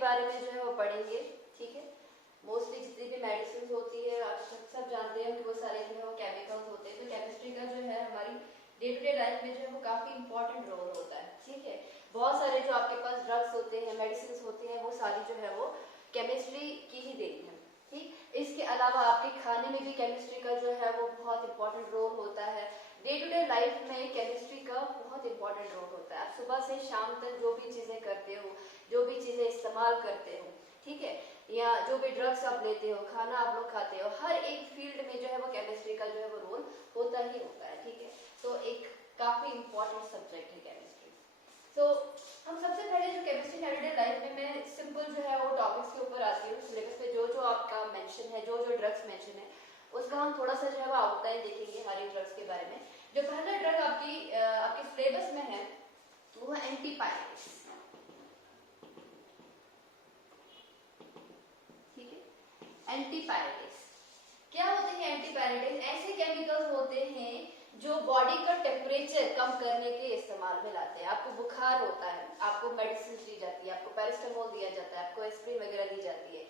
बारे में जो है वो पढ़ेंगे, ठीक है। मोस्टली जितनी भी मेडिसिन होती है आप सब जानते हैं कि वो सारे जो है वो केमिकल्स होते हैं, तो केमिस्ट्री का जो है हमारी डे टू डे लाइफ में जो है वो काफी इंपॉर्टेंट रोल होता है, ठीक है। बहुत सारे जो आपके पास ड्रग्स होते हैं, मेडिसिन होते हैं, वो सारी जो है वो केमिस्ट्री की ही देन है, ठीक। इसके अलावा आपके खाने में भी केमिस्ट्री का जो है वो बहुत इंपॉर्टेंट रोल होता है। डे टू डे लाइफ में केमिस्ट्री का बहुत इंपॉर्टेंट रोल होता है। आप सुबह से शाम तक जो भी चीजें करते हो, जो भी चीजें इस्तेमाल करते हो, ठीक है, या जो भी ड्रग्स आप लेते हो, खाना आप लोग खाते हो, हर एक फील्ड में जो है वो केमिस्ट्री का जो है वो रोल होता ही होता है, ठीक है। तो एक काफी इंपॉर्टेंट सब्जेक्ट है केमिस्ट्री। तो हम सबसे पहले जो केमिस्ट्री एवरीडे लाइफ में मैं सिंपल जो है वो टॉपिक्स के ऊपर आती हूँ। सिलेबस पे जो जो आपका मेंशन है, जो जो ड्रग्स मेंशन है, उसका हम थोड़ा सा जो है वो आउटलाइन देखेंगे हर एक ड्रग्स के बारे में। जो पहला ड्रग आपके सिलेबस में है वो है एंटीपायरेटिक्स, ठीक है। एंटीपायरेटिक्स क्या होते हैं? एंटीपायरेटिक्स ऐसे केमिकल्स होते हैं जो बॉडी का टेम्परेचर कम करने के इस्तेमाल में लाते हैं। आपको बुखार होता है, आपको मेडिसिन दी जाती है, आपको पैरास्टामोल दिया जाता है, आपको एस्प्रिन वगैरह दी जाती है,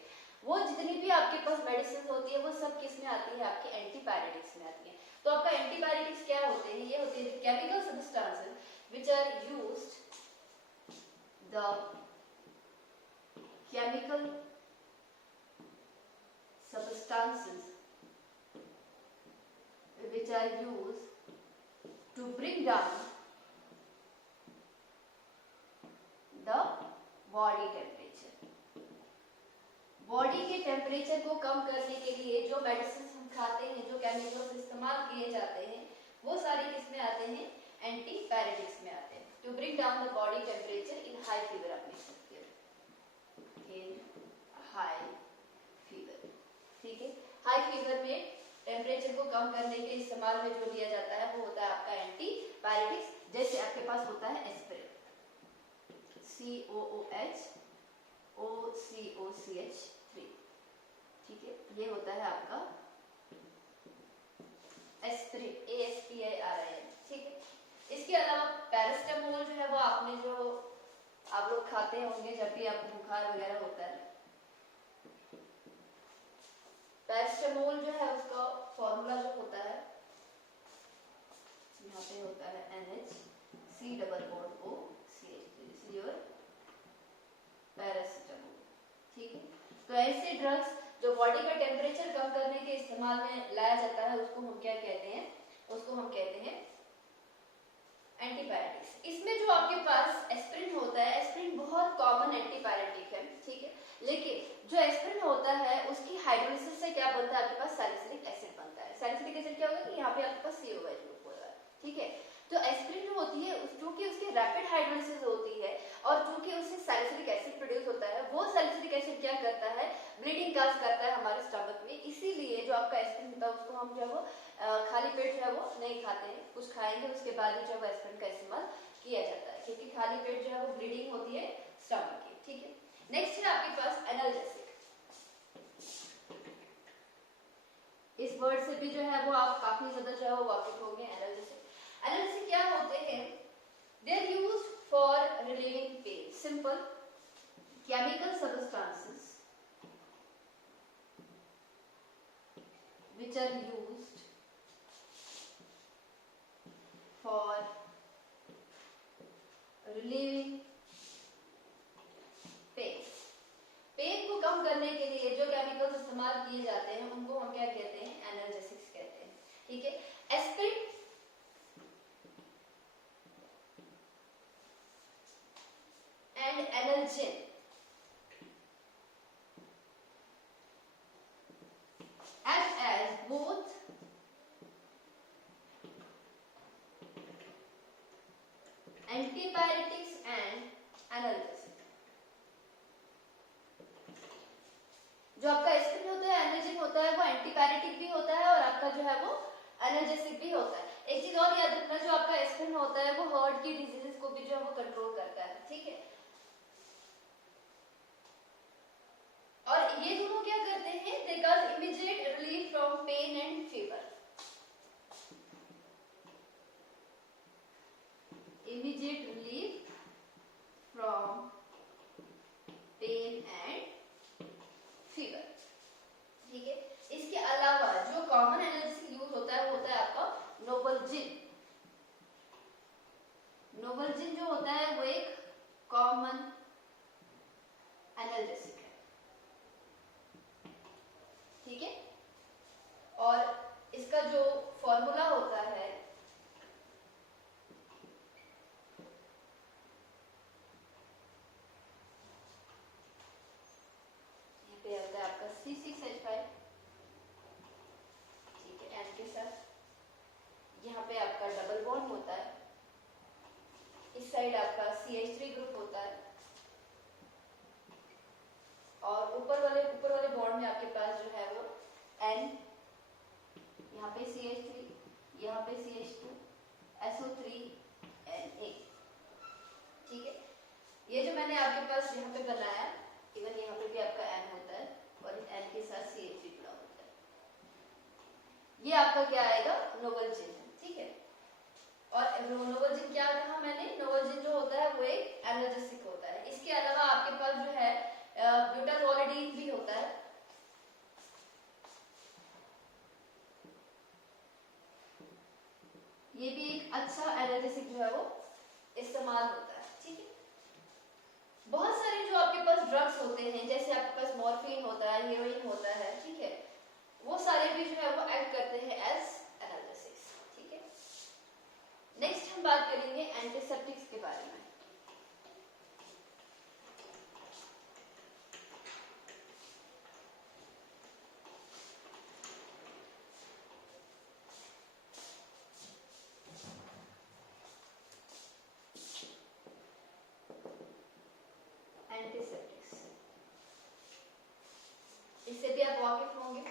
वो जितनी भी आपके पास मेडिसिन होती है वो सब किस में आती है? आपके एंटीपायरेटिक्स में आती है। तो आपका एंटीपायरेटिक्स क्या होते हैं? ये होते हैं chemical substances which are used, the chemical substances which are used to bring down the body temperature. Body के टेम्परेचर को कम करने के लिए जो मेडिसिन हम खाते हैं, जो केमिकल्स इस्तेमाल किए जाते हैं, वो सारे किस में आते हैं? एंटीपायरेटिक्स में आते हैं। To bring down the body temperature in high fever, आप लिख सकते हो, इन हाई फीवर, ठीक है। हाई फीवर में टेम्परेचर को कम करने के इस्तेमाल में जो लिया जाता है वो होता है आपका एंटीपायरेटिक्स। जैसे आपके पास होता है एस्पिरिन, COOH OCOCH3, ठीक है, ये होता है आपका एस्पिरिन, ASPIRIN, ठीक है। इसके अलावा पैरास्टामोल जो है वो आपने जो आप लोग खाते होंगे जब भी आपको बुखार वगैरह होता है। पैरास्टामोल जो है उसका फॉर्मूला जो होता है यहाँ पे होता है NHC और पैरास्टामोल, ठीक है। तो ऐसे ड्रग्स जो बॉडी का टेम्परेचर कम करने के इस्तेमाल में लाया जाता है उसको हम क्या कहते हैं? उसको हम कहते हैं एंटीपायरेटिक्स। इसमें जो आपके पास एस्पिरिन होता है, एस्पिरिन बहुत कॉमन एंटीपायरेटिक है, ठीक है। लेकिन जो एस्पिरिन होता है उसकी हाइड्रोलिसिस से क्या बनता है? आपके पास सैलिसिलिक एसिड बनता है। सैलिसिलिक एसिड क्या होगा कि यहाँ पे आपके पास COH ग्रुप होगा, ठीक है। तो एस्पिरिन जो होती है क्योंकि उसकी रैपिड हाइड्रोलिसिस होती है और क्योंकि उससे सैलिसिलिक एसिड प्रोड्यूस होता है, वो सैलिसिलिक एसिड क्या करता है? ब्लीडिंग काज करता है हमारे स्टमक में। इसीलिए जो आपका एस्पिरिन होता है उसको हम जो है वो खाली पेट जो है वो नहीं खाते हैं, कुछ खाएंगे उसके बाद ही जो है एस्पिरिन का इस्तेमाल किया जाता है, क्योंकि खाली पेट जो है वो ब्लीडिंग होती है स्टमक की, ठीक है। नेक्स्ट है आपके पास एनाल्जेसिक। इस वर्ड से भी जो है वो आप काफी ज्यादा जो है वो वाकिफ होंगे। एनाल्जेसिक एनाल्जेसिक क्या होते हैं? They are used for relieving pain. Simple, chemical substances which are used for relieving pain। Pain को कम करने के लिए जो केमिकल्स इस्तेमाल किए जाते हैं उनको हम क्या कहते हैं? एनाल्जेसिक्स कहते हैं, ठीक है। Aspirin and analgin act as both antipyretics and analgesic। जो आपका एस्पिरिन होता है, एनाल्जेसिक होता है, वो एंटीपायरेटिक भी होता है और आपका जो है वो एनाल्जेसिक भी होता है। एक चीज और याद रखना, जो आपका एस्पिरिन होता है वो हार्ट की डिजीजेस को भी जो है वो कंट्रोल करता है, ठीक है। और ये दोनों क्या करते हैं? They cause immediate relief from pain and fever. Immediate relief from pain C6H5, ठीक है, N के साथ। यहाँ पे आपका डबल बॉन्ड होता है, इस साइड आपका CH3 ग्रुप होता है, और ऊपर वाले बॉन्ड में आपके पास जो है वो N, यहाँ पे CH3, यहाँ पे CH2, SO3, Na, ठीक है। ये जो मैंने आपके पास यहाँ पे बनाया, इवन यहाँ पे भी आपका N होता है और इस N के साथ CH3 जुड़ा होता है। ये आपका क्या आएगा, नोबल जिन, ठीक है। और नोबल जिन क्या कहा मैंने, नोबल जिन जो होता है वो एक एनाल्जेसिक होता है। इसके अलावा आपके पास जो है ब्यूटाजोलिडीन भी होता है, ये भी एक अच्छा एनाल्जेसिक जो है वो इस्तेमाल होता है, ठीक है। बहुत सारे जो आपके पास ड्रग्स होते हैं, जैसे आपके पास मॉर्फिन होता है, हेरोइन होता है, ठीक है, वो सारे भी जो है वो एक्ट करते हैं एज एनाल्जेसिक्स, ठीक है। नेक्स्ट हम बात करेंगे एंटीसेप्टिक्स के बारे में। एंटीसेप्टिक्स, इससे भी आप वाकिफ होंगे।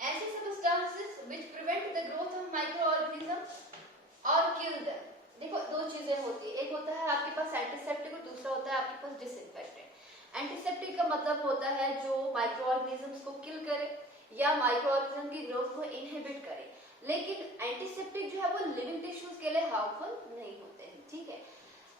ऐसे substances which prevent the growth of micro organism और किल देम। देखो दो चीजें होती है, एक होता है आपके पास एंटीसेप्टिक और दूसरा होता है आपके पास डिसइंफेक्टेंट। एंटीसेप्टिक का मतलब होता है जो माइक्रो ऑर्गेनिजम्स को किल करे या माइक्रो ऑर्गेनिज्म की ग्रोथ को इनहिबिट करे, लेकिन एंटीसेप्टिक जो है वो लिविंग टिश्यूज के लिए हार्मफुल नहीं होते हैं, ठीक है।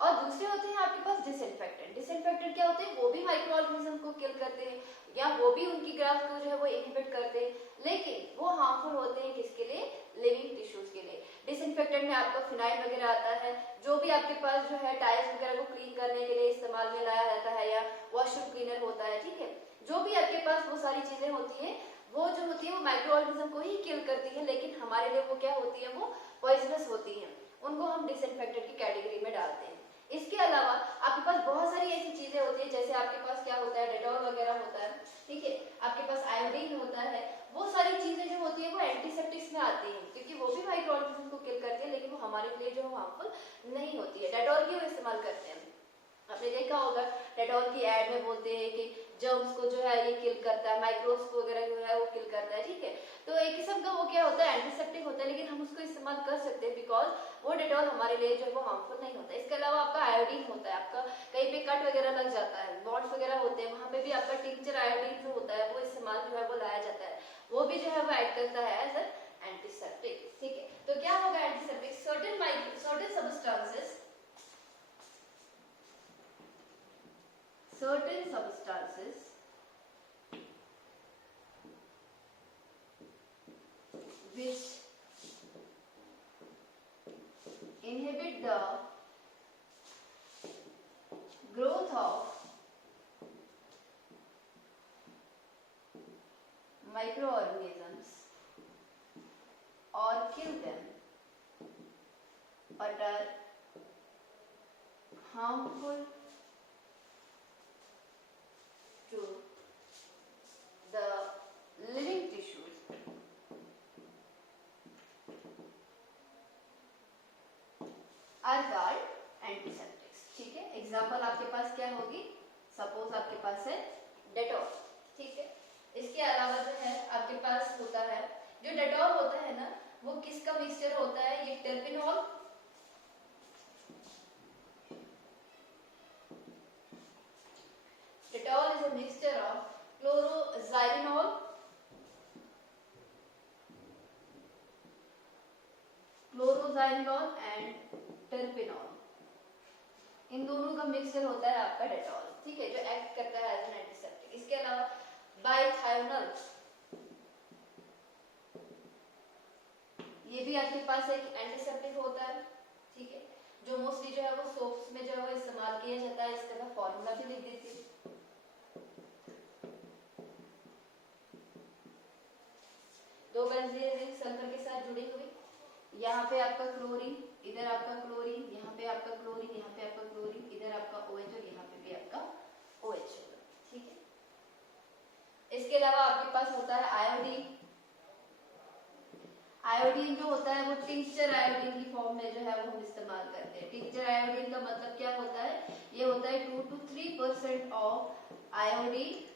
और दूसरे होते हैं आपके पास डिसइंफेक्टेंट। डिसइंफेक्टेंट क्या होते हैं, वो भी माइक्रो ऑर्गेनिज्म को किल करते हैं या वो भी उनकी ग्रोथ को जो है वो इनहिबिट करते हैं, लेकिन वो हार्मफुल होते हैं किसके लिए, लिविंग टिश्यूज के लिए। डिसइंफेक्टेंट में आपका फिनाइल वगैरह आता है, जो भी आपके पास जो है टायर्स वगैरह को क्लीन करने के लिए इस्तेमाल में लाया जाता है, या वॉशरूम क्लीनर होता है, ठीक है। जो भी आपके पास वो सारी चीजें होती हैं, वो जो होती है वो माइक्रो ऑर्गेनिज्म को ही किल करती है, लेकिन हमारे लिए वो क्या होती है, वो पॉइजनस होती है, उनको हम डिसइंफेक्टेंट की कैटेगरी में डालते हैं। इसके अलावा आपके पास बहुत सारी ऐसी चीजें होती है, जैसे आपके पास क्या होता है, डेटॉल वगैरह होता है, ठीक है, आपके पास आयोडीन होता है, वो सारी चीजें जो होती है वो एंटीसेप्टिक्स में आती हैं, क्योंकि वो भी माइक्रो ऑर्गेनिज्म को किल करती है, लेकिन वो हमारे लिए जो हार्मफुल नहीं होती है। डेटॉल क्यों इस्तेमाल करते हैं, आपने देखा होगा डेटॉल की एड में बोलते हैं कि जर्म्स को जो है ये किल करता है, माइक्रोब्स को वगैरह जो है वो किल करता है, ठीक है। तो एक किस्म का वो क्या होता है, एंटीसेप्टिक होता है, लेकिन हम उसको इस्तेमाल कर सकते हैं बिकॉज वो डेटॉल हमारे लिए जो है वो हार्मफुल नहीं होता है। इसके अलावा आपका आयोडीन होता है, आपका कहीं पे कट वगैरह लग जाता है, बॉन्ड्स वगैरह होते हैं, वहां पे भी आपका टिंचर आयोडीन जो होता है वो इस्तेमाल जो है वो लाया जाता है, वो भी जो है वो ऐड करता है एज एन एंटीसेप्टिक, ठीक है। तो क्या होगा antiseptic, certain substances which inhibit the growth of microorganisms or kill them but are harmful to the living tissues are called antiseptics, ठीक है। एग्जाम्पल आपके पास क्या होगी, सपोज आपके पास है डेटॉल, ठीक है। इसके अलावा जो है आपके पास होता है, जो डेटॉल होता है ना वो किसका मिक्सचर होता है, ये terpineol, Dettol is a mixture of chloroxylenol, and terpineol, इन दोनों का मिक्सचर होता है आपका डेटॉल, ठीक है, जो एक्ट करता है एज एन एंटीसेप्टिक। इसके अलावा बाइथायोनल, ये भी आपके पास एक एंटीसेप्टिक होता है, ठीक है, जो मोस्टली जो है वो सोप्स में जो है वो इस्तेमाल किया जाता है। इसका मैं फॉर्मूला भी लिख देती हूँ, दो बेंजीन रिंग सल्फर के साथ जुड़ी हुई, यहाँ पे आपका क्लोरीन, इधर आपका क्लोरीन, यहाँ पे आपका क्लोरीन, यहाँ पे आपका क्लोरीन, इधर आपका OH और यहाँ पे भी आपका OH होगा, ठीक है। इसके आयोडीन जो होता है वो टिंचर आयोडीन की फॉर्म में जो है वो हम इस्तेमाल करते हैं। टिंचर आयोडीन का मतलब क्या होता है, ये होता है 2 to 3% of iodine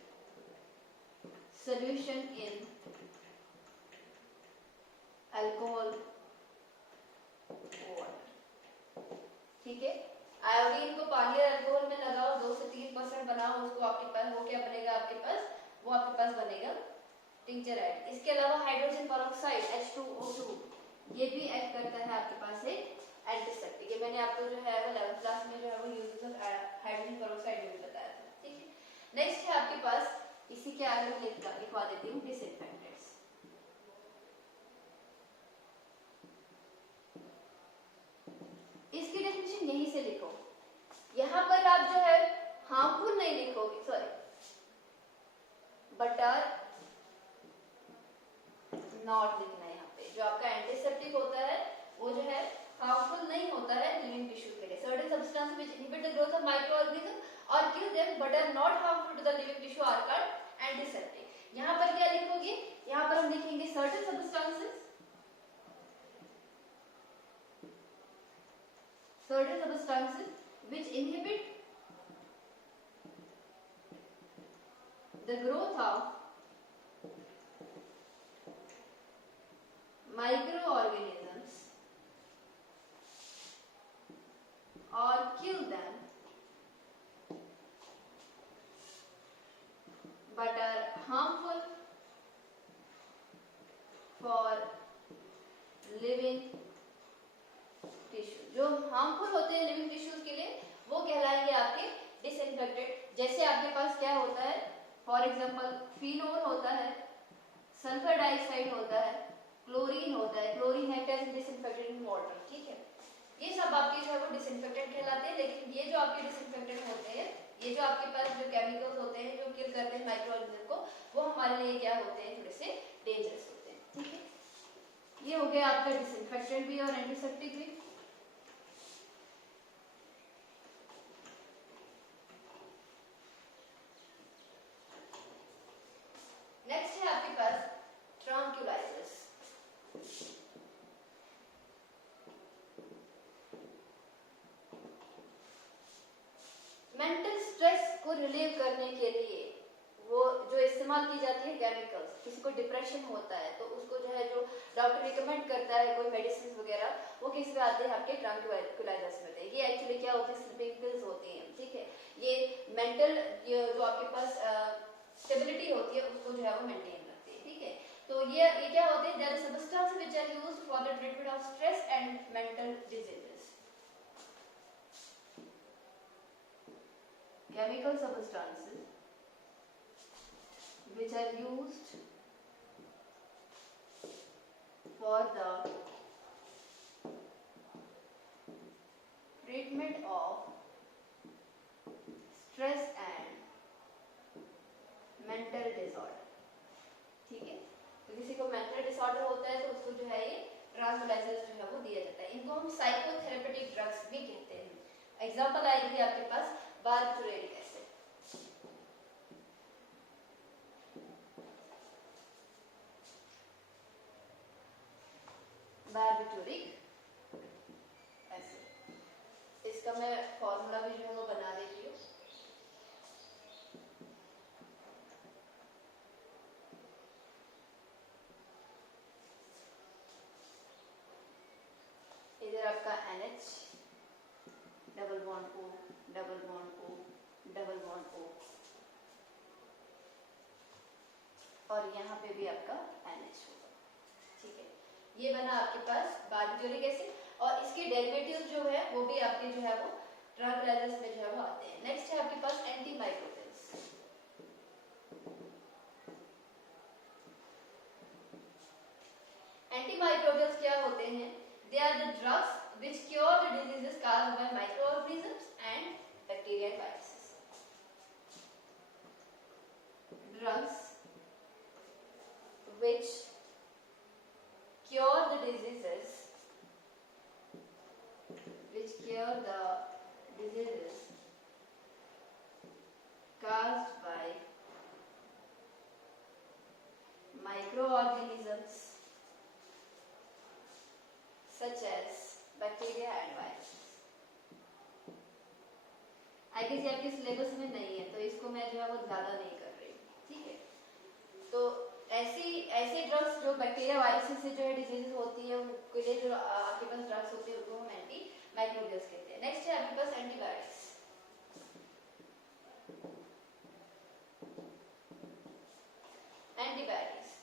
solution in alcohol water। ठीक है, आयोडीन को पानी और अल्कोहल में लगाओ, 2 से 3% बनाओ, उसको आपके पास वो क्या बनेगा, आपके पास वो आपके पास बनेगा टिंचर आयोडीन। इसके अलावा हाइड्रोजन पेरोक्साइड H2O2 ये भी एक्ट करता है आपके पास एक एंटीसेप्टिक। ये मैंने आपको जो है 11th क्लास में जो है वो यूजेस ऑफ हाइड्रोजन पेरोक्साइड भी बताया था। ठीक है, नेक्स्ट है आपके पास, इसी के आगे लिखवा देती हूँ डिसइंफेक्टेंट्स। इसकी डेफिनेशन यहीं से लिखो, यहाँ पर आप जो है हार्मफुल नहीं लिखोगे, सॉरी बट आर नॉट लिखना है। यहाँ पे जो आपका एंटीसेप्टिक होता है वो जो है हार्मफुल नहीं होता है लिविंग टिश्यू के लिए। Certain substances which inhibit the growth of micro organism और kill them but are not harmful to the living tissue are called antiseptic. यहाँ पर क्या लिखोगे, यहाँ पर हम लिखेंगे certain substances which inhibit the growth of microorganisms or kill them but are harmful for living tissue. जो हार्मफुल होते हैं लिविंग टिश्यूज के लिए वो कहलाएंगे आपके डिसइंफेक्टेड। जैसे आपके पास क्या होता है, फॉर एग्जांपल फिनोल होता है, सल्फर डाइऑक्साइड होता है, क्लोरीन होता है, chlorine act as disinfectant in water. ठीक है, ये सब आपके जो है वो डिसइंफेक्टेंट कहलाते हैं। लेकिन ये जो आपके डिसइंफेक्टेंट होते हैं, ये जो आपके पास जो केमिकल्स होते हैं जो किल करते हैं माइक्रो ऑर्गेनिज्म को, वो हमारे लिए क्या होते हैं, थोड़े से डेंजरस होते हैं। ठीक है, ये हो गया आपका डिसइंफेक्टेंट भी और एंटीसेप्टिक भी। नेक्स्ट है आपके पास ट्रांक्युलाइजर्स। मेंटल स्ट्रेस को रिलीव करने के लिए वो जो इस्तेमाल की जाती है केमिकल्स, किसी को डिप्रेशन होता है तो उसको जो है जो डॉक्टर रिकमेंड करता है कोई मेडिसिन वगैरह, वो किस में आते हैं, आपके ट्रांक्युलाइजर्स में आते हैं। ये एक्चुअली क्या होते हैं, स्लीपिंग पिल्स होती हैं। ठीक है, ये मेंटल जो आपके पास स्टेबिलिटी होती है उसको जो है वो मेंटेन रखते हैं। ठीक है, तो ये क्या होते हैं, there are substances which are used for the treatment of stress and mental diseases. Chemical substances which are used for the treatment of stress and mental disorder। ठीक है, तो किसी को मेंटल डिसऑर्डर होता है तो उसको जो है ये ट्रांक्युलाइजर्स जो है वो दिया जाता है। इनको हम साइकोथेरेपेटिक ड्रग्स भी कहते हैं। एग्जांपल आएगी आपके पास बार्बिटूरेटिक एसिड। बार्बिटूरिक एसिड, इसका मैं फॉर्मूला भी जो है वो बना देती हूँ। इधर आपका NH double bond O double bond O double bond O और यहाँ पे भी आपका NH होगा। ठीक है, ये बना आपके पास बार्बिटूरिक एसिड और इसके डेरिवेटिव्स जो है वो भी आपके जो है वो ट्रांक्युलाइजर्स में जो है वो आते हैं। नेक्स्ट है आपके पास एंटीमाइक्रोबियल्स। एंटीमाइक्रोबियल्स क्या होते हैं, they are the drugs which cure the diseases caused by microorganisms and bacteria and viruses। Drugs which cure the diseases caused by microorganisms bacteria and virus. I guess ये आपके syllabus में नहीं है तो इसको मैं जो है वो ज्यादा नहीं कर रही हूँ, ठीक है। तो ऐसे ड्रग्स जो बैक्टीरिया वायरस से जो है डिजीज होती है उनके लिए जो आपके पास ड्रग्स होते हैं उनको हम एंटी माइक्रोबियल्स कहते हैं। नेक्स्ट है आपके पास एंटीबायोटिक्स।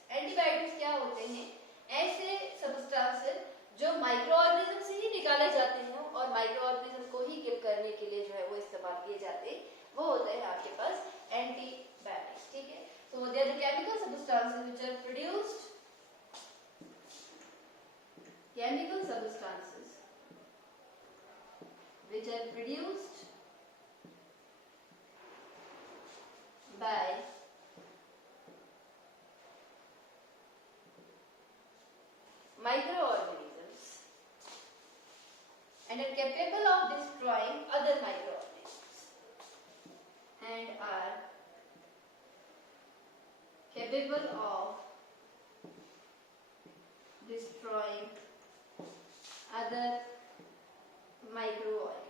एंटीबायोटिक्स क्या होते हैं? ऐसे सब्सटेंसेस जो माइक्रो ऑर्गेनिज्म से ही निकाले जाते हैं और माइक्रो ऑर्गेनिज्म को ही किल करने के लिए जो है वो इस्तेमाल किए जाते हैं, वो होते हैं आपके पास एंटीबायोटिक्स, ठीक है। So they are the chemical substances which are produced by microorganisms and are capable of destroying other microorganisms and are capable of destroying other microorganisms।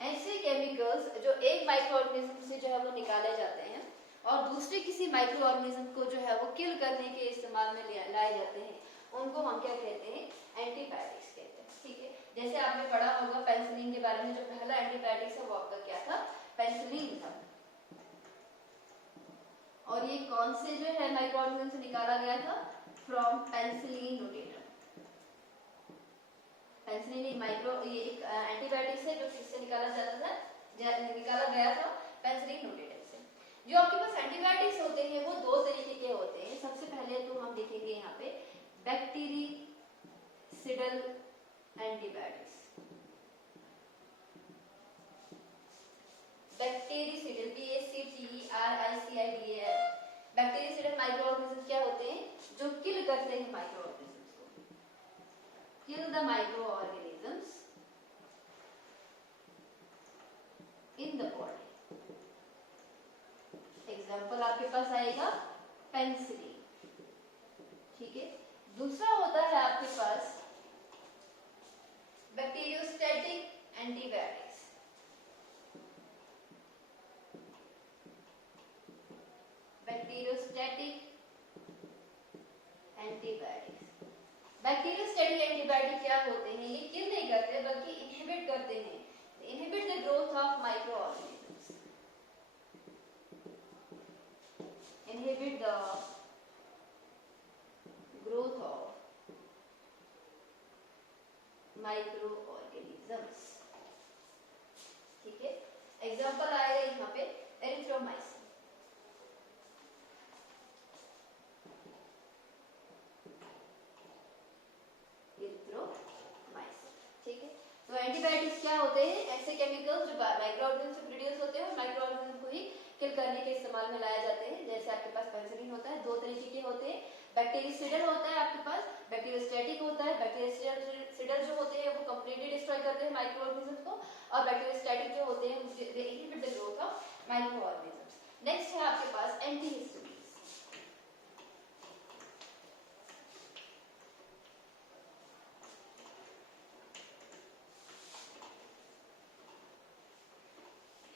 ऐसे केमिकल्स जो एक माइक्रो ऑर्गेनिज्म से जो है वो निकाले जाते हैं और दूसरे किसी माइक्रो ऑर्गेनिज्म को जो है वो किल करने के इस्तेमाल में लाए जाते हैं, उनको हम क्या कहते हैं? एंटीबायोटिक्स कहते हैं, ठीक है। जैसे आपने पढ़ा होगा पेनिसिलिन के बारे में, जो पहला एंटीबायोटिक्स है वो आपका क्या था? पेनिसिलिन था। और ये कौन से जो है माइक्रो ऑर्गेनिज्म से निकाला गया था? From penicillin notatum. पेनिसिलिन एक माइक्रो ये एक एंटीबायोटिक्स है जो किससे निकाला गया था? पेनिसिलिन नोटेटम से। जो आपके पास एंटीबायोटिक्स होते हैं वो दो तरीके के होते हैं। सबसे पहले तो हम देखेंगे यहाँ पे बैक्टीरिसिडल एंटीबायोटिक्स। बैक्टीरिसिडल BACTERICIDAL बैक्टीरिसिडल माइक्रो ऑर्गेनिज्म क्या होते हैं? जो किल करते हैं माइक्रो ऑर्गेनिज्म्स को। Kill the micro organisms in the body. Example आपके पास आएगा पेनिसिलिन, ठीक है। दूसरा होता है आपके पास बैक्टीरियोस्टैटिक एंटीबायोटिक्स। बैक्टीरियोस्टैटिक एंटीबायोटिक क्या होते हैं? ये किल नहीं करते बल्कि इनहिबिट करते हैं, inhibit the growth of micro organisms, inhibit the growth of microorganisms, ठीक है। एग्जांपल आएगा यहाँ पे एरिथ्रोमाइसिन। ठीक है। तो एंटीबायोटिक्स क्या होते हैं? ऐसे केमिकल्स जो माइक्रो ऑर्गेनिज्म से प्रोड्यूस होते हैं और माइक्रो ऑर्गेनिज्म को ही किल करने के इस्तेमाल में लाए जाते हैं। जैसे आपके पास पेनिसिलिन होता है, दो तरीके के होते हैं। बैक्टीरियोसिडल होता है आपके पास, बैक्टीरियोस्टैटिक होता है। बैक्टीरियोसिडल जो होते हैं वो कंप्लीटली डिस्ट्रॉय करते हैं माइक्रो ऑर्गेनिज्म को, और बैक्टीरियोस्टैटिक जो होते हैं they inhibit the growth of micro organisms. Next है आपके पास एंटीहिस्टामिन्स।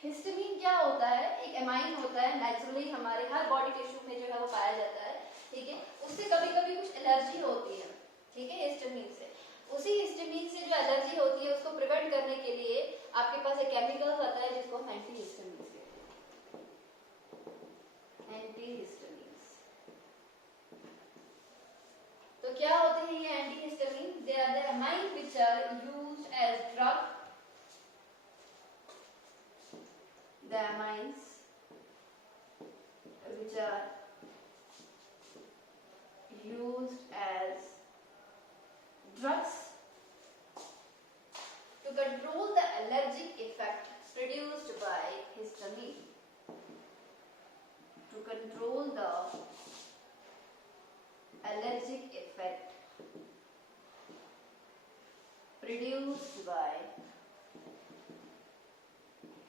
हिस्टामिन क्या होता है? एक एमाइन होता है, नेचुरली हमारे हर बॉडी टिश्यू में जो है वो पाया जाता है, ठीक है। उससे कभी कभी कुछ एलर्जी होती है, ठीक है, हिस्टामिन से। उसी हिस्टामिन से जो एलर्जी होती है उसको प्रिवेंट करने के लिए आपके पास एक केमिकल आता है जिसको हम एंटीहिस्टामिन्स कहते हैं। एंटीहिस्टामिन्स तो क्या होते हैं ये antihistamine? They are the amine which are used as drug. The amines which are used as drugs to control the allergic effect produced by histamine. To control the allergic effect produced by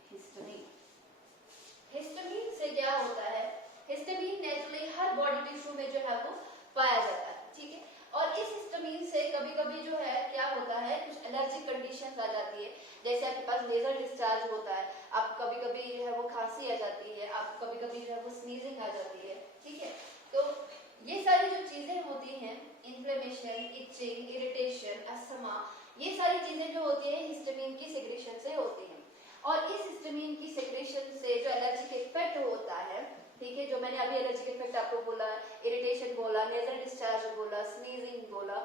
histamine. Histamine से क्या होता है? Histamine naturally हर body tissue में जो है वो पाया जाता है, ठीक है। और इस हिस्टामिन से कभी कभी जो है क्या होता है, कुछ एलर्जिक कंडीशन आ जाती है, जैसे आपके पास नेजल डिस्चार्ज होता है, आप कभी कभी जो है वो खांसी आ जाती है, आप कभी कभी जो है वो स्नीजिंग आ जाती है, ठीक है। तो ये सारी जो चीजें होती हैं, इन्फ्लेमेशन, इचिंग, इरिटेशन, अस्थमा, ये सारी चीजें जो होती है हिस्टामिन की सेक्रेशन से होती हैं। और इस हिस्टामिन की सेक्रेशन से जो एलर्जिक इफेक्ट होता है, ठीक है, जो मैंने अभी एलर्जिक इफेक्ट आपको बोला, इरिटेशन बोला, नेजल डिस्चार्ज बोला, स्नीजिंग बोला,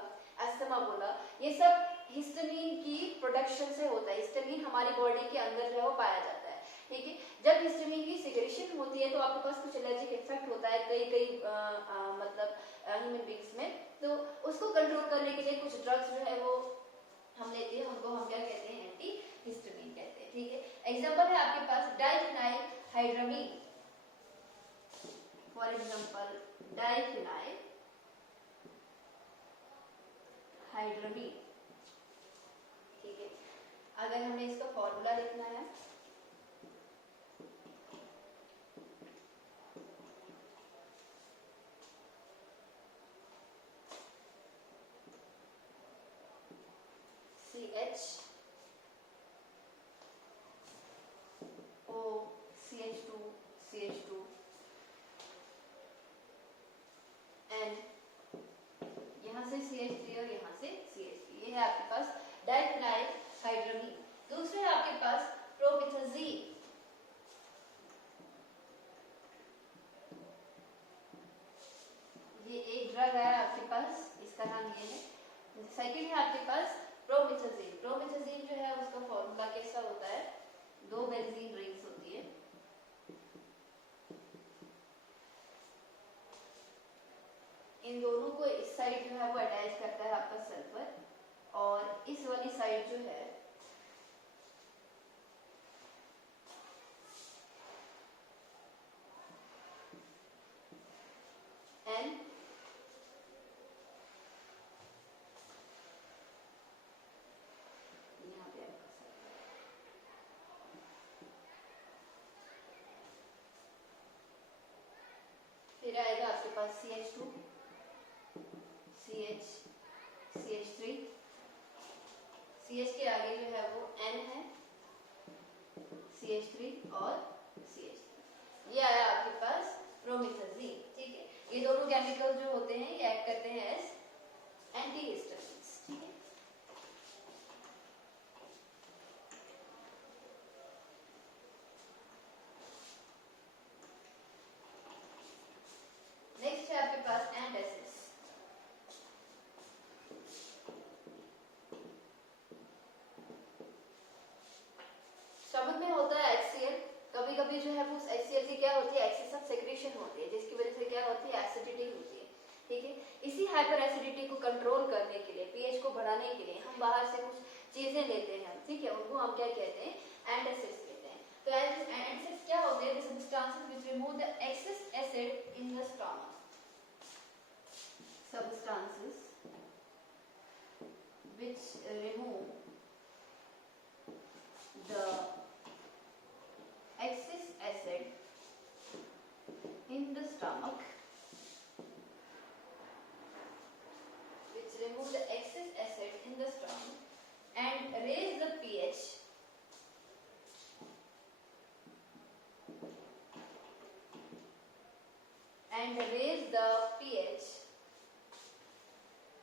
अस्थमा बोला, ये सब हिस्टामिन की प्रोडक्शन से होता है। हिस्टामिन हमारी बॉडी के अंदर जो है वो पाया जाता है, ठीक है। जब हिस्टामिन की सिक्रेशन होती है तो आपके पास कुछ एलर्जिक इफेक्ट होता है कई मतलब ह्यूमन बींग्स में, तो उसको कंट्रोल करने के लिए कुछ ड्रग्स जो है वो हम लेते हैं, उनको हम क्या कहते हैं, एंटी हिस्टामिन कहते हैं, ठीक है। एग्जांपल है आपके पास डाइफिनाइल हाइड्रामीन, फॉर एग्जांपल डाइफिनाइल हाइड्रामीन, ठीक है। अगर हमें इसका फॉर्मूला लिखना है, CH O CH2 CH2 N, यहाँ से CH3 और यहाँ से CH3, ये है आपके पास डाइफिनाइल हाइड्रामीन। दूसरे है आपके पास प्रोमिथाजीन, ये एक ड्रग है आपके पास, इसका नाम ये है। सेकेंड है आपके पास प्रोमिथाजीन। प्रोमिथाजीन जो है उसका फॉर्मूला कैसा होता है, 2 बेंजीन रिंग्स होती है, इन दोनों को इस साइड जो है वो अटैच करता है आपका सल्फर, और इस वाली साइड जो है N, यहाँ पे आपका सल्फर, फिर आएगा आपके पास CH2 CH CH3, CH के आगे जो है वो N है, CH3 और CH3, ये आया आपके पास प्रोमिथाजीन, ठीक है। ये दोनों केमिकल जो होते हैं ये एक्ट करते हैं एज एंटीहिस्टामिन्स, ठीक है। नेक्स्ट है आपके पास एंटासिड्स। स्टमक में होता है HCl, कभी कभी जो है वो HCl की क्या होती है, एक्सेस ऑफ सेक्रेशन होती है, जिसकी वजह से क्या होती है, एसिडिटी होती है, ठीक है। इसी हाइपर एसिडिटी को कंट्रोल करने के लिए, पीएच को बढ़ाने के लिए हम बाहर से कुछ चीजें लेते हैं, ठीक है, उनको हम क्या कहते हैं, एंटासिड्स कहते हैं। तो एंटासिड्स क्या होते हैं, the substances which remove the excess acid in the stomach, substances which remove the excess acid in the stomach, which remove the excess acid in the stomach and raise the pH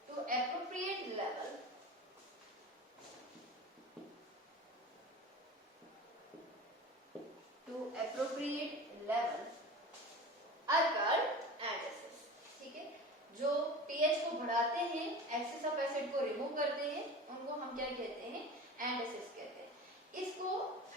to appropriate level are called antacids, ठीक है। जो pH को बढ़ाते हैं, access of acid को remove करते हैं, उनको हम क्या कहते हैं, एंटासिड्स कहते हैं। इसको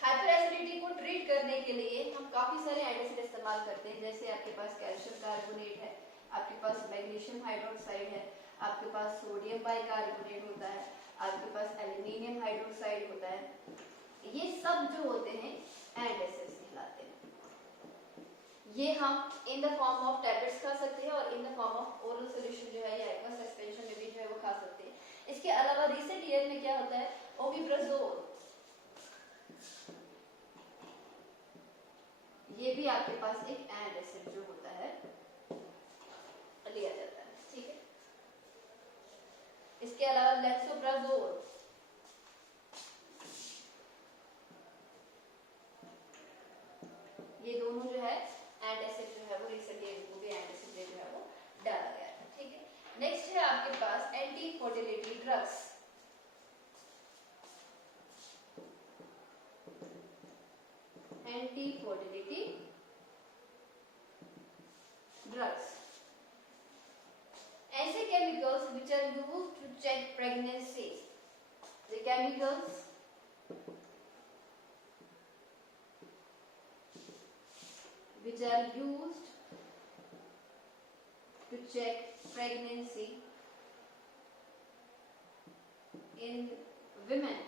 हाइपर एसिडिटी को ट्रीट करने के लिए हम काफी सारे एंटासिड इस्तेमाल करते हैं, जैसे आपके पास कैल्शियम कार्बोनेट है, आपके पास मैग्नीशियम हाइड्रोक्साइड है, आपके पास सोडियम बाइकार्बोनेट होता है, आपके पास एल्युमिनियम हाइड्रोक्साइड होता है। ये सब जो होते हैं एंटासिड्स कहलाते हैं। ये हम in the form of tablets खा सकते हैं और in the form of oral solution जो है या एक्वा सस्पेंशन में भी जो है वो खा सकते हैं। इसके अलावा रिसेंट ईयर में क्या होता है, ओमिप्राजोल, ये भी आपके पास एक एंटासिड जो होता है लिया जाता है, ठीक है। इसके अलावा लेंसोप्राजोल, ये दोनों जो है एंटासिड जो है वो रिसेंटली इनको भी एंटासिड जो है वो डाला गया है, ठीक है। नेक्स्ट है आपके पास anti fertility drugs. Anti fertility drugs, ऐसे chemicals which are used to check pregnancy, the chemicals which are used to check pregnancy in women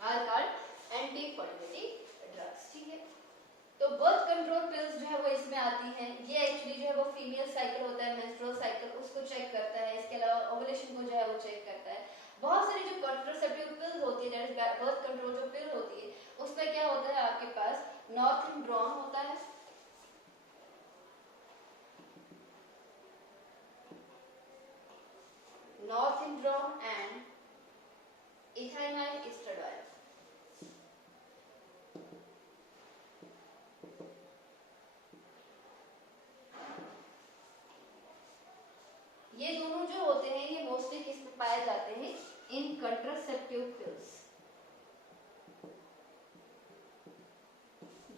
are called anti-fertility drugs, ठीक है। तो बर्थ कंट्रोल पिल्स जो है वो इसमें आती हैं। ये एक्चुअली जो है वो फीमेल साइकिल होता है, मेंस्ट्रुअल साइकिल, उसको चेक करता है। इसके अलावा ओवुलेशन को जो है वो चेक करता है। बहुत सारी जो कॉन्ट्रासेप्टिव पिल्स होती है, दैट इज बर्थ कंट्रोल जो पिल होती है, उसमें क्या होता है आपके पास नॉर्थेंड्रॉन होता है, नॉर्थेंड्रॉन एंड इथाइनाइल एस्ट्राडियोल। ये दोनों जो होते हैं ये मोस्टली किस में पाए जाते हैं? इन कंट्रासेप्टिव पिल्स,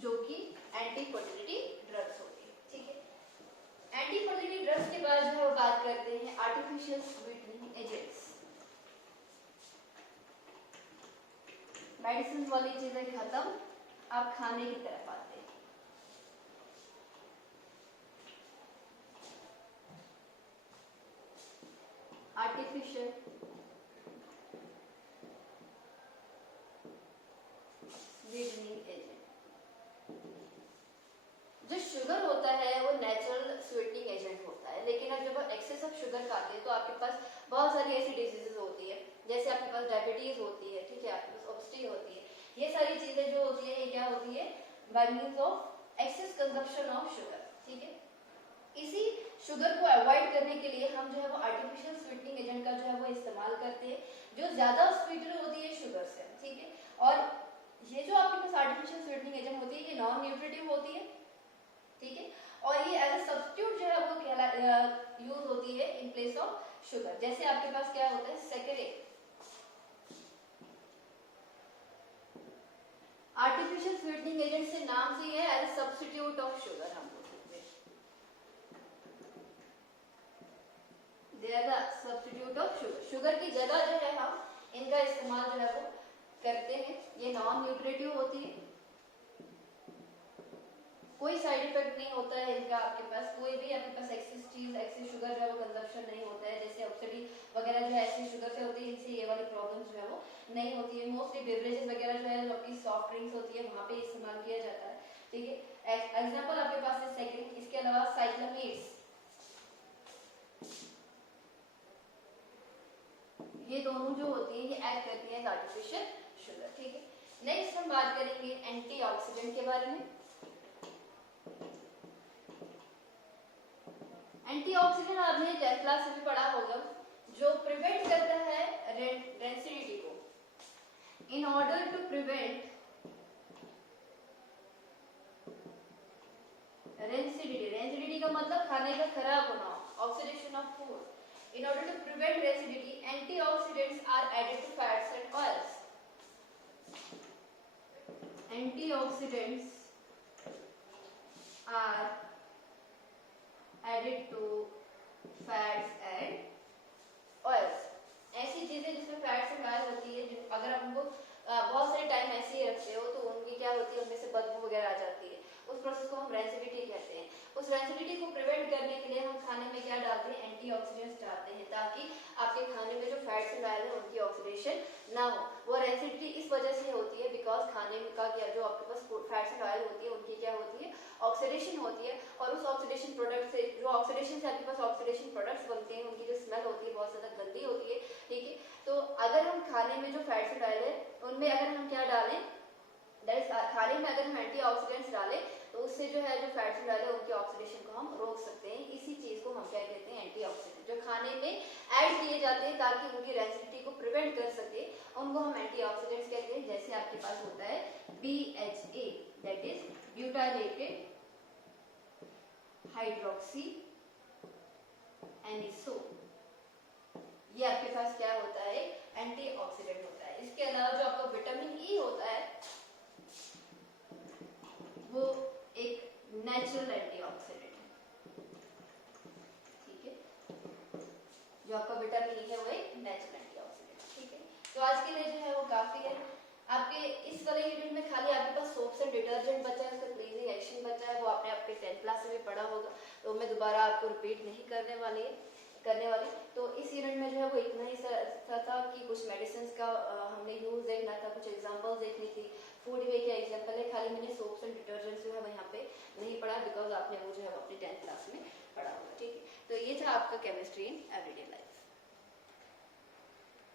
जो कि एंटी फर्टिलिटी ड्रग्स होती है, ठीक है। एंटी फर्टिलिटी ड्रग्स के बाद जो है वो बात करते हैं आर्टिफिशियल स्वीटनिंग एजेंट्स। मेडिसिन वाली चीजें खत्म, आप खाने की तरफ आते हैं। आर्टिफिशियल स्वीटनिंग एजेंट, जो शुगर होता है वो नेचुरल स्वीटनिंग एजेंट होता है, लेकिन अब जब आप एक्सेस ऑफ शुगर खाते हैं तो आपके पास बहुत सारी ऐसी डिजीजेस होती है, जैसे आपके पास डायबिटीज होती है, ठीक है, आपके पास ओबेसिटी होती है। ये सारी चीजें जो होती है ये क्या होती है? By means of excess consumption of sugar, ठीक है। इसी शुगर को अवॉइड करने के लिए हम जो है वो आर्टिफिशियल स्वीटनिंग एजेंट का जो है वो इस्तेमाल करते हैं, जो ज्यादा स्वीटर होती है शुगर से, ठीक है। और ये जो आपके पास आर्टिफिशियल स्वीटनिंग एजेंट होती है ये नॉन न्यूट्रिटिव होती है, ठीक है, और ये एज अ सब्स्टिट्यूट जो है वो यूज होती है इन प्लेस ऑफ शुगर। जैसे आपके पास क्या होता है? सैकरेट, आर्टिफिशियल स्वीटनिंग एजेंट से नाम से है as a substitute of sugar, हम बोल सकते हैं they are the substitute of sugar. Sugar की जगह जो है हम इनका इस्तेमाल जो है वो करते हैं। ये नॉन न्यूट्रिटिव होती है, कोई साइड इफेक्ट नहीं होता है इनका, आपके पास कोई भी आपके पास एक्सेस चीज, एक्सेस शुगर जो है वो कंजप्शन नहीं होता है, जैसे ओबेसिटी वगैरह जो है ऐसी शुगर से होती है, इनसे ये वाली प्रॉब्लम्स जो है वो नहीं होती है। मोस्टली बेवरेजेस वगैरह जो है जो आपकी सॉफ्ट ड्रिंक्स होती है वहां पे इस्तेमाल किया जाता है, ठीक है। एग्जांपल आपके पास है सैकरिन, इसके अलावा साइक्लोमेट्स, ये दोनों जो होती है ये एक्ट करती है आर्टिफिशियल शुगर, ठीक है। नेक्स्ट हम बात करेंगे एंटीऑक्सीडेंट के बारे में। एंटीऑक्सीडेंट आपने 10th क्लास में भी पढ़ा होगा, जो प्रिवेंट करता है रेंसिडिटी को। In order to prevent rancidity, rancidity का मतलब खाने का खराब होना, oxidation of food. In order to prevent rancidity antioxidants are added to fats and oils. Antioxidants are added to fats and oils, ऐसी चीजें जिसमें फैट्स एंड ऑयल होती है, अगर आप उनको बहुत सारे टाइम ऐसे ही रखते हो तो उनकी क्या होती है, उनमें से बदबू वगैरह आ जाती है। उस प्रोसेस को हम रेंसिडिटी कहते हैं। उस रेंसिडिटी को प्रिवेंट करने के लिए हम खाने में क्या डालते हैं? एंटीऑक्सीडेंट्स डालते हैं, ताकि आपके खाने में जो फैट्स एंड ऑयल है उनकी ऑक्सीडेशन ना हो। वो रेंसिडिटी इस वजह से होती है बिकॉज खाने का क्या जो आपके पास फैट्स एंड ऑयल होती है उनकी क्या होती है? ऑक्सीडेशन होती है। और उस ऑक्सीडेशन प्रोडक्ट से जो ऑक्सीडेशन से आपके पास ऑक्सीडेशन प्रोडक्ट्स बनते हैं उनकी जो स्मेल होती है बहुत ज्यादा गंदी होती है, ठीक है। तो अगर हम खाने में जो फैट्स एंड ऑयल है उनमें अगर हम क्या डालें, दैट इज खाने में अगर हम एंटीऑक्सीडेंट्स डालें तो उससे जो है जो फैट्स एंड ऑयल है उनकी ऑक्सीडेशन को हम रोक सकते हैं। इसी चीज को हम क्या कहते हैं? एंटीऑक्सीडेंट। जो खाने में ऐड किए जाते हैं ताकि उनकी रेसिडिटी को प्रिवेंट कर सके, उनको हम एंटीऑक्सीडेंट्स कहते हैं। जैसे आपके पास होता है BHA, that is butylated hydroxy aniso, ये आपके पास क्या होता है, एंटीऑक्सीडेंट होता है। इसके अलावा जो आपका विटामिन ई होता है वो एक नेचुरल एंटीऑक्सीडेंट है, ठीक है। जो आपका विटामिन ई है वो एक नेचुरल एंटीऑक्सीडेंट, ठीक है। तो आज के लिए जो है वो काफी है। आपके इस वाले यूनिट में खाली आपके पास सोप्स एंड डिटर्जेंट बचा है, उसका क्लीनिंग एक्शन बचा है, वो आपने आपके 10th क्लास में भी पढ़ा होगा, तो मैं दोबारा आपको रिपीट नहीं करने वाली। तो इस यूनिट में जो है वो इतना ही था कि कुछ मेडिसिन का हमने यूज देखना था, कुछ एग्जांपल्स देखनी थी। फूड वे के एग्जांपल है, खाली मैंने सोप्स एंड डिटर्जेंट्स जो है वो यहाँ पे नहीं पढ़ा बिकॉज आपने वो जो है अपनी 10th क्लास में पढ़ा होगा, ठीक है। तो ये था आपका केमिस्ट्री इन एवरीडे लाइफ।